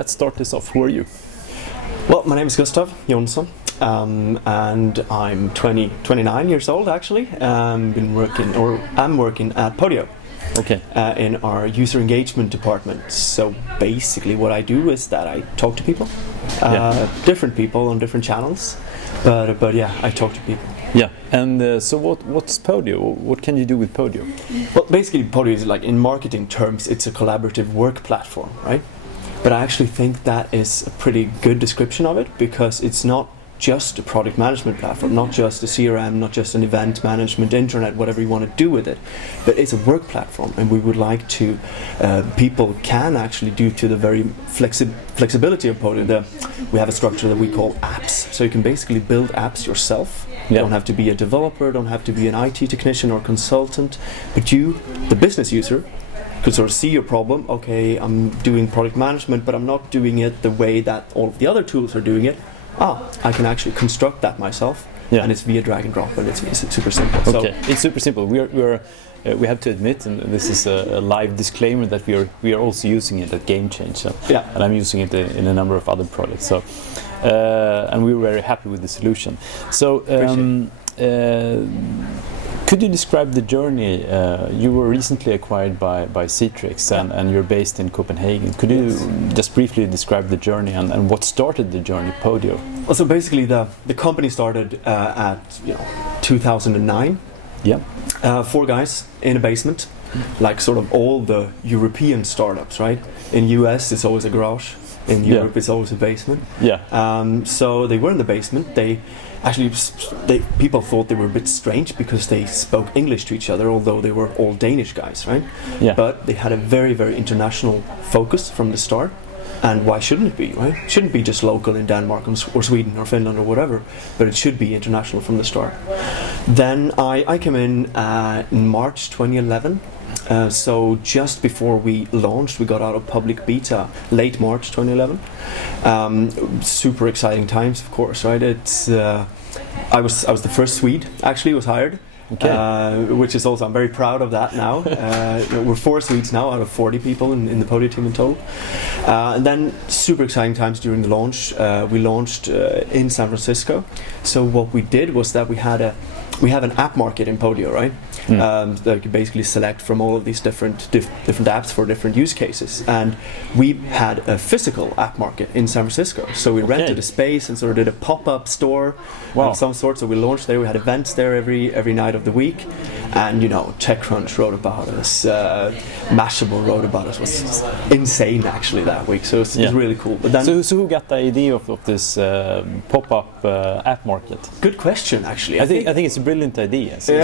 let's start this off. Who are you? Well, my name is Gustav Jonsson, and I'm 29 years old actually. I'm working at PODIO. Okay. In our user engagement department. So basically what I do is that I talk to people, different people on different channels, but yeah, I talk to people. Yeah, and so what's PODIO? What can you do with PODIO? Well, basically PODIO is like, in marketing terms, it's a collaborative work platform, right? But I actually think that is a pretty good description of it, because it's not just a product management platform, not just a CRM, not just an event management, internet, whatever you want to do with it, but it's a work platform, and we would like to, people can actually, due to the very flexibility of PODIO, we have a structure that we call apps, so you can basically build apps yourself. You don't have to be a developer, don't have to be an IT technician or consultant, but you, the business user, could sort of see your problem. Okay, I'm doing product management, but I'm not doing it the way that all of the other tools are doing it. I can actually construct that myself, and it's via drag and drop, and it's super simple. Okay, so it's super simple. We have to admit, and this is a live disclaimer, that we are also using it at Gamechanging, so, and I'm using it in a number of other products. So, and we were very happy with the solution. So, could you describe the journey? You were recently acquired by Citrix, and you're based in Copenhagen. Could you just briefly describe the journey and what started the journey, PODIO? Well, so basically the company started at 2009. Yeah. 4 guys in a basement, like sort of all the European startups, right? In US it's always a garage. In Europe it's always a basement. Yeah. So they were in the basement. People thought they were a bit strange because they spoke English to each other, although they were all Danish guys, right? Yeah. But they had a very, very international focus from the start. And why shouldn't it be, right? It shouldn't be just local in Denmark or Sweden or Finland or whatever, but it should be international from the start. Then I came in March 2011. So just before we launched, we got out of public beta late March 2011. Super exciting times, of course, right? It's I was the first Swede actually was hired. Okay. Which is also, I'm very proud of that now. We're 4 Swedes now out of 40 people in the PODIO team in total. And then super exciting times during the launch. We launched in San Francisco. So what we did was that we have an app market in PODIO, right? That you can basically select from all of these different apps for different use cases. And we had a physical app market in San Francisco. So we rented a space and sort of did a pop-up store of some sort. So we launched there. We had events there every night of the week. And TechCrunch wrote about us. Mashable wrote about us. It was insane actually that week. So it's really cool. But then, so who got the idea of this pop-up app market? Good question, actually. I think it's a brilliant idea. So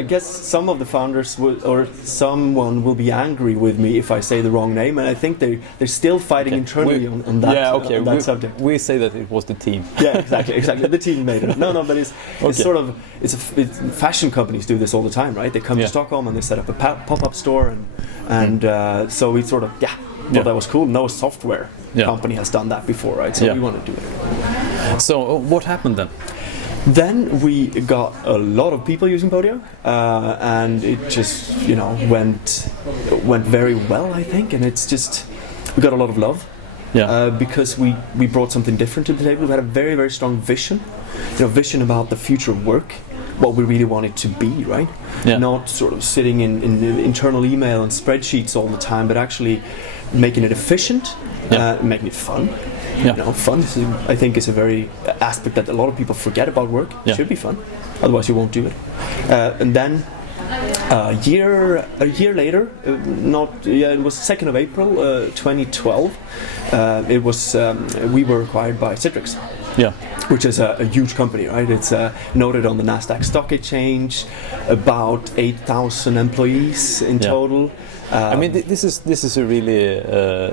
I guess some of the founders or someone will be angry with me if I say the wrong name, and I think they're still fighting internally on that. Yeah, okay. On that subject. We say that it was the team. Yeah, exactly. The team made it. No, but it's sort of fashion companies do this all the time, right? They come to Stockholm and they set up a pop-up store, and so we sort of thought that was cool. No software company has done that before, right? So we want to do it. So what happened then? Then we got a lot of people using PODIO, and it just went very well, I think, and it's just we got a lot of love, because we brought something different to the table. We had a very, very strong vision, vision about the future of work, what we really want it to be, right? Not sort of sitting in internal email and spreadsheets all the time, but actually making it efficient, making it fun. Fun I think is a very aspect that a lot of people forget about work. It should be fun, otherwise you won't do it. And then a year later, it was 2nd of April 2012. It was we were acquired by Citrix. Which is a huge company, right? It's noted on the Nasdaq Stock Exchange, about 8,000 employees in total. I mean, this is a really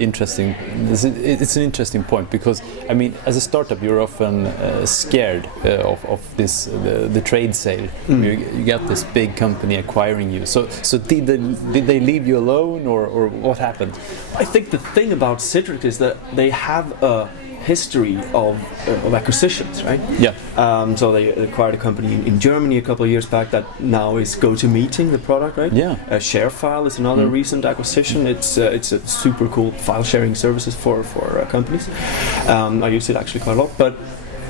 interesting. It's an interesting point, because I mean, as a startup, you're often scared of this the trade sale. You get this big company acquiring you. So did they leave you alone, or what happened? I think the thing about Citrix is that they have a history of acquisitions, right? Yeah. So they acquired a company in Germany a couple of years back that now is GoToMeeting, the product, right? Yeah. ShareFile is another recent acquisition. It's a super cool file sharing services for companies. I use it actually quite a lot, but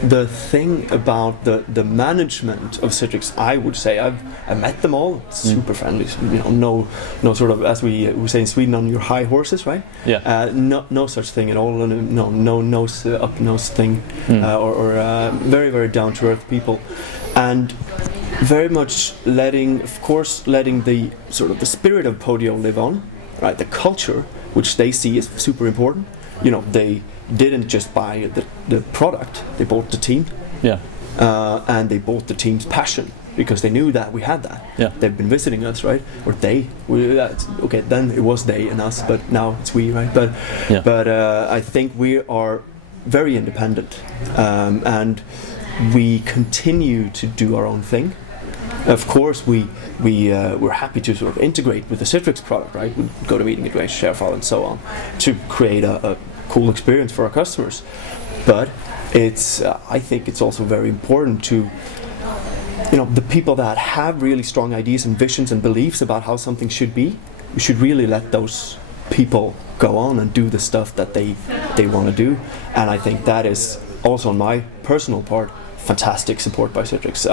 the thing about the management of Citrix, I would say I met them all, super friendly. No sort of, as we say in Sweden, on your high horses, right? Yeah. No such thing at all. No nose up nose thing, or very very down to earth people, and very much letting the sort of the spirit of Podio live on, right? The culture, which they see is super important. They didn't just buy the product, they bought the team. Yeah. And they bought the team's passion because they knew that we had that. Yeah. They've been visiting us, right? Or okay, then it was they and us, but now it's we, right? But I think we are very independent, and we continue to do our own thing. Of course, we're happy to sort of integrate with the Citrix product, right? We go to meeting, integration, ShareFile, and so on, to create a cool experience for our customers. But I think it's also very important to, the people that have really strong ideas and visions and beliefs about how something should be, we should really let those people go on and do the stuff that they want to do. And I think that is also on my personal part, fantastic support by Citrix.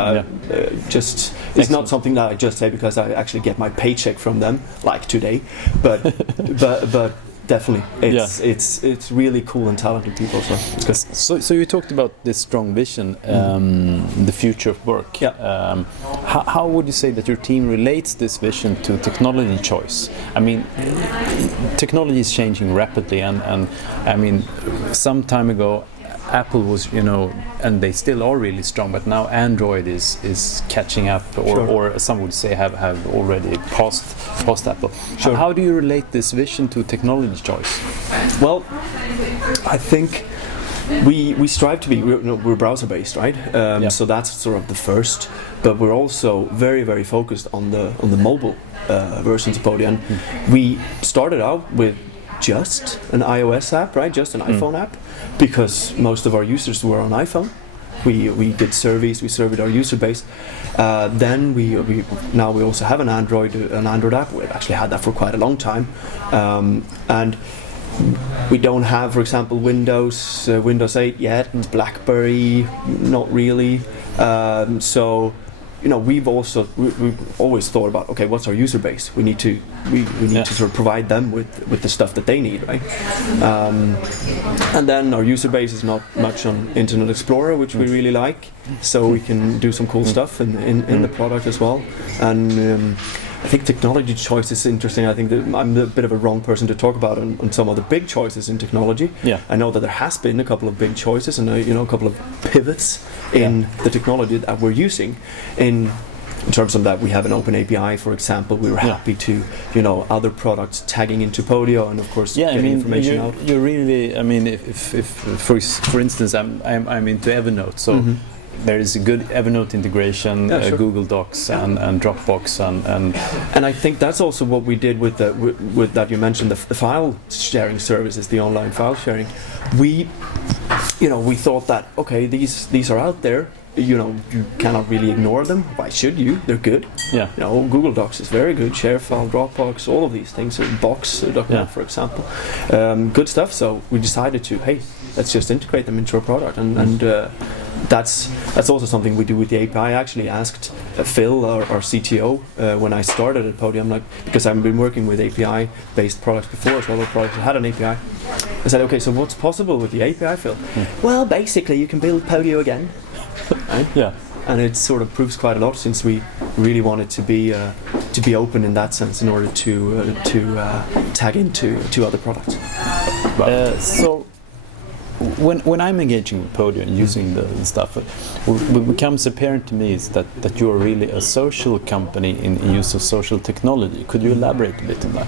It's not something that I just say because I actually get my paycheck from them, like today, but definitely it's really cool and talented people. So it's good. So you talked about this strong vision, the future of work. Yeah. How would you say that your team relates this vision to technology choice? I mean, technology is changing rapidly, and I mean, some time ago Apple was, and they still are really strong, but now Android is catching up, or some would say have already passed Apple. Sure. How do you relate this vision to technology choice? Well, I think we strive to be, we're browser based, right? So that's sort of the first, but we're also very very focused on the mobile versions of Podio. And we started out with just an iOS app, right? Just an iPhone app, because most of our users were on iPhone. We did surveys, we surveyed our user base. Then we also have an Android app. We've actually had that for quite a long time, and we don't have, for example, Windows 8 yet. BlackBerry, not really. So. We've always thought about, okay, what's our user base? We need to sort of provide them with the stuff that they need, right? And then our user base is not much on Internet Explorer, which we really like, so we can do some cool stuff in the product as well. And I think technology choice is interesting. I think that I'm a bit of a wrong person to talk about on some of the big choices in technology. Yeah. I know that there has been a couple of big choices and a couple of pivots in the technology that we're using. In terms of that, we have an open API, for example. We were happy to, other products tagging into Podio, and of course getting information out. You're really, I mean, if for instance, I'm into Evernote, so. There is a good Evernote integration, Google Docs and Dropbox, and I think that's also what we did with that you mentioned, the file sharing services, the online file sharing. We thought that, okay, these are out there. You cannot really ignore them. Why should you? They're good. Yeah. Google Docs is very good. ShareFile, Dropbox, all of these things. Box document, for example, good stuff. So we decided to, hey, let's just integrate them into our product, and that's also something we do with the API. I actually asked Phil, our CTO, when I started at Podio, because I've been working with API-based products before as well, products that had an API. I said, okay, so what's possible with the API, Phil? Well, basically, you can build Podio again. Right? Yeah. And it sort of proves quite a lot, since we really wanted to be open in that sense in order to tag into other products. So when I'm engaging with Podio and using the stuff, what becomes apparent to me is that you are really a social company in use of social technology. Could you elaborate a bit on that?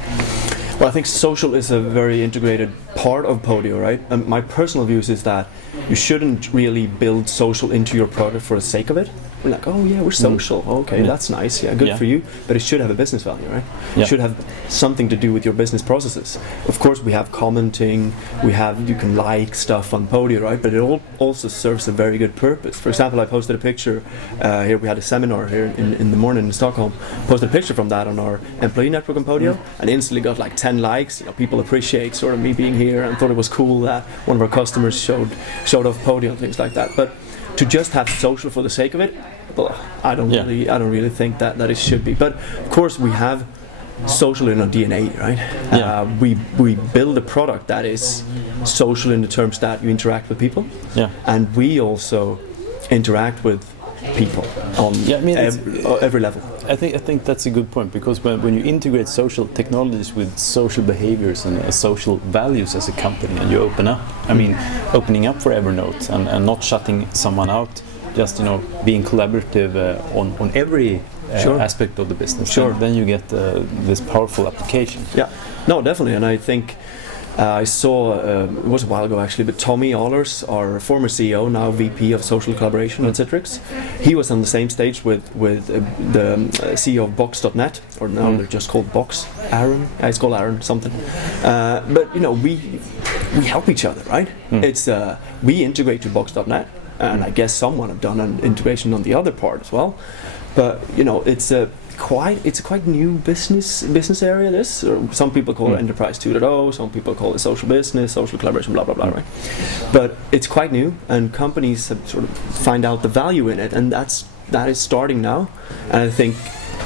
Well, I think social is a very integrated part of Podio, right? And my personal views is that you shouldn't really build social into your product for the sake of it. We're like, oh yeah, we're social. Okay, that's nice. Yeah, good for you. But it should have a business value, right? It should have something to do with your business processes. Of course, we have commenting. You can like stuff on Podio, right? But it also serves a very good purpose. For example, I posted a picture here. We had a seminar here in the morning in Stockholm. Posted a picture from that on our employee network on Podio, and instantly got like 10 likes. People appreciate sort of me being here and thought it was cool that one of our customers showed off Podio and things like that. But to just have social for the sake of it, I don't really think that it should be. But of course, we have social in our DNA, right? We build a product that is social in the terms that you interact with people, and we also interact with people on every level. I think that's a good point, because when you integrate social technologies with social behaviors and social values as a company, and you open up, opening up for Evernote and not shutting someone out, just being collaborative on every aspect of the business. Then you get this powerful application. Yeah, no, definitely, and I think. I saw, it was a while ago actually, but Tommy Ahlers, our former CEO, now VP of Social Collaboration at Citrix, he was on the same stage with the CEO of Box.net, or now they're just called Box. Aaron? It's called Aaron something. But we help each other, right? It's we integrate to Box.net, and I guess someone have done an integration on the other part as well. But it's a quite new business area. This, or some people call it Enterprise 2.0, some people call it social business, social collaboration, blah blah blah, right? But it's quite new, and companies have sort of find out the value in it, and that is starting now. And I think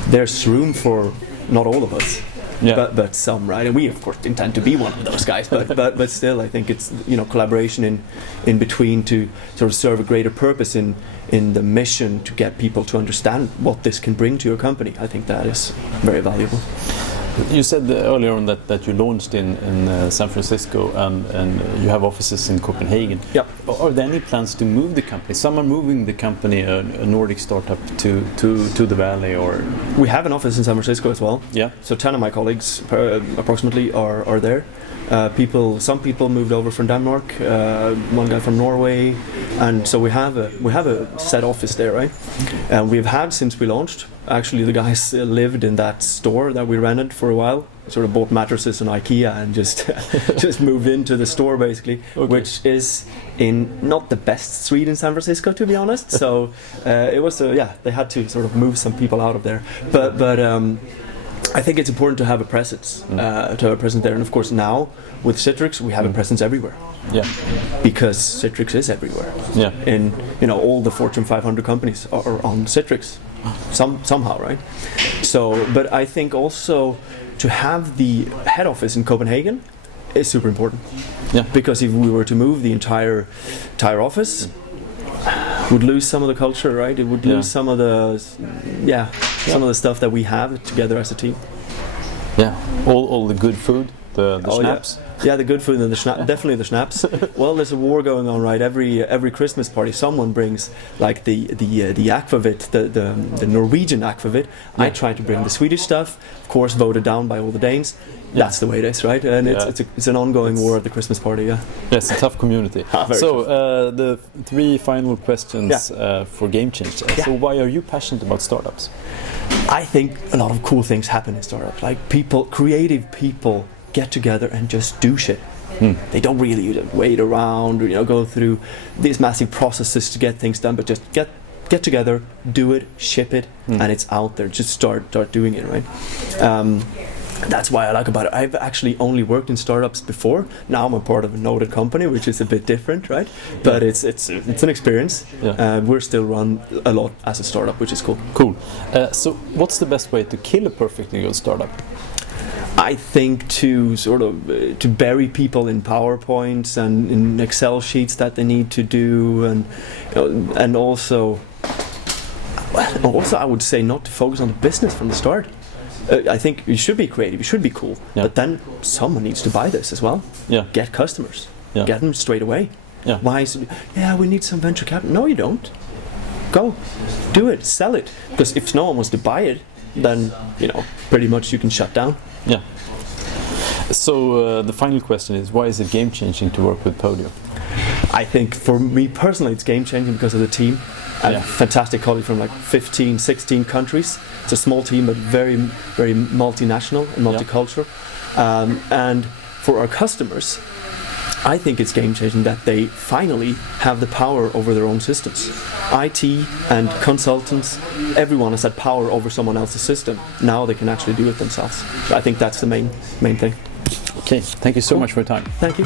there's room for not all of us, but some, right? And we of course intend to be one of those guys, but still, I think it's collaboration in between to sort of serve a greater purpose in the mission to get people to understand what this can bring to your company. I think that is very valuable. You said earlier on that you launched in San Francisco, and you have offices in Copenhagen. Yep. Are there any plans to move the company? Some are moving the company, a Nordic startup, to the Valley, or... We have an office in San Francisco as well. Yeah. So 10 of my colleagues approximately are there. Some people moved over from Denmark, one guy from Norway, and so we have a set office there, right? And we've had since we launched. Actually, the guys lived in that store that we rented for a while. Sort of bought mattresses in IKEA and just moved into the store basically, which is in not the best street in San Francisco, to be honest. So it was they had to sort of move some people out of there, but I think it's important to have a presence, there, and of course now with Citrix we have a presence everywhere. Yeah. Because Citrix is everywhere. Yeah. In all the Fortune 500 companies are on Citrix, somehow, right? So, but I think also to have the head office in Copenhagen is super important. Yeah. Because if we were to move the entire office, would lose some of the culture, right? It would lose some of the some of the stuff that we have together as a team. Yeah, all the good food, the schnapps. Yeah, the good food and the schnapps, definitely the schnapps. Well, there's a war going on, right? Every Christmas party, someone brings like the aquavit, the Norwegian aquavit. I try to bring the Swedish stuff, of course, voted down by all the Danes. That's the way it is, right? And it's an ongoing war at the Christmas party. Yeah. Yes, a tough community. So the three final questions for Gamechanging. So why are you passionate about startups? I think a lot of cool things happen in startups. Like creative people get together and just do shit. They don't really wait around or go through these massive processes to get things done, but just get together, do it, ship it, and it's out there. Just start doing it, right? That's why I like about it. I've actually only worked in startups before. Now I'm a part of a noted company, which is a bit different, right? But it's an experience. We're still run a lot as a startup, which is cool. Cool. So what's the best way to kill a perfectly good startup? I think to sort of to bury people in PowerPoints and in Excel sheets that they need to do, and also I would say not to focus on the business from the start. I think you should be creative, you should be cool, but then someone needs to buy this as well. Get customers, get them straight away. Why is it, we need some venture capital? No, you don't. Go, do it, sell it. Because if no one wants to buy it, then pretty much you can shut down. So the final question is, why is it game changing to work with Podio? I think for me personally, it's game changing because of the team. A fantastic colleague from like 15, 16 countries. It's a small team, but very, very multinational and multicultural. And for our customers, I think it's game changing that they finally have the power over their own systems. IT and consultants, everyone has had power over someone else's system. Now they can actually do it themselves. So I think that's the main thing. Okay, thank you so much for your time. Thank you.